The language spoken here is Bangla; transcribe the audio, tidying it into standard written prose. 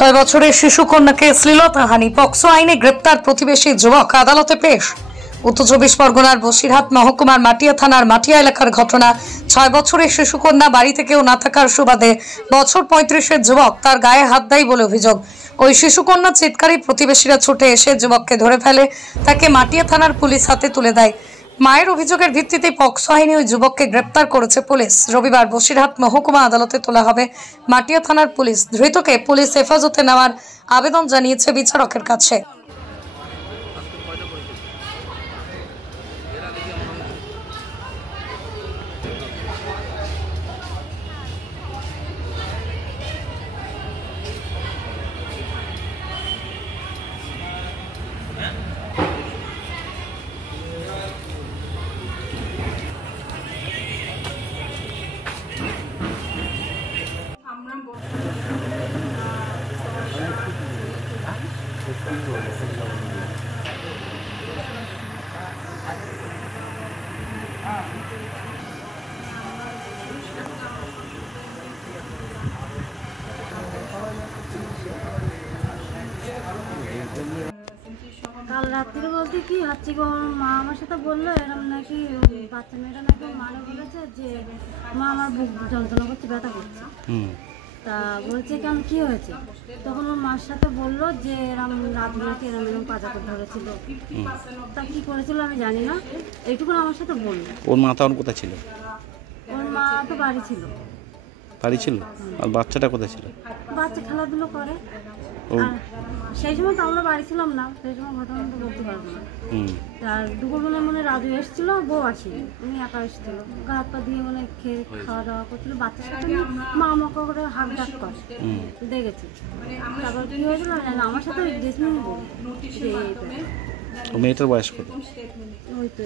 6 বছরের শিশু কন্যাকে শ্লীলতাহানি পক্সো আইনে গ্রেপ্তার প্রতিবেশী যুবক আদালতে পেশ। উত্তর 24 পরগনার বসিরহাট মহকুমার মাটিয়া থানার মাটিয়া এলাকার ঘটনা। 6 বছরের শিশু কন্যা বাড়ি থেকেও না থাকার সুবাদে বছর 35-এর যুবক তার গায়ে হাত দেয় বলে অভিযোগ। ওই শিশু কন্যা চিৎকারে প্রতিবেশীরা ছুটে এসে যুবককে ধরে ফেলে, তাকে মাটিয়া থানার পুলিশ হাতে তুলে দেয়। মায়ের অভিযোগের ভিত্তিতে পক্সো আইনে ওই যুবককে গ্রেপ্তার করেছে পুলিশ। রবিবার বসিরহাট মহকুমা আদালতে তোলা হবে মাটিয়া থানার পুলিশ। ধৃতকে পুলিশ হেফাজতে নেওয়ার আবেদন জানিয়েছে বিচারকের কাছে। কাল রাত্রে বলতে কি হচ্ছে গো, মা আমার সাথে বললো এরকম নাকি বাচ্চা মেয়েটা নাকি মারা বলেছে যে মা আমার বুক যন্ত্রণা করছে, ব্যথা করছে। তা বলছে কেন কি হয়েছে, তখন ওর মার সাথে বললো যে এরম রাত নাকি এরম পাজা করে ধরেছিল। তা কি করেছিল আমি জানি না, এইটুকু আমার সাথে বললো। ওর মা তখন কোথায় ছিল? ওর মা তো বাড়ি ছিল। বাড়ি ছিল? আর বাচ্চাটা কোথায় ছিল? বাচ্চা খেলাধুলো করে। আর সেই সময় তো আমরা বাড়ি ছিলাম না, সেই সময় ঘটনাটা বলতে পারবো না। আর দুপুরবেলা মনে রাজু এসেছিল, বউ আসেনি, উনি একা এসেছিল। গা হাত পা দিয়ে মনে খেয়ে খাওয়া দাওয়া করছিল, বাচ্চার সাথে মা আমাকে করে হাত ডাক করে দেখেছি। তারপর কি হয়েছিল আমার সাথে জেসমিন বল মেয়েটার বয়স কত? ওই তো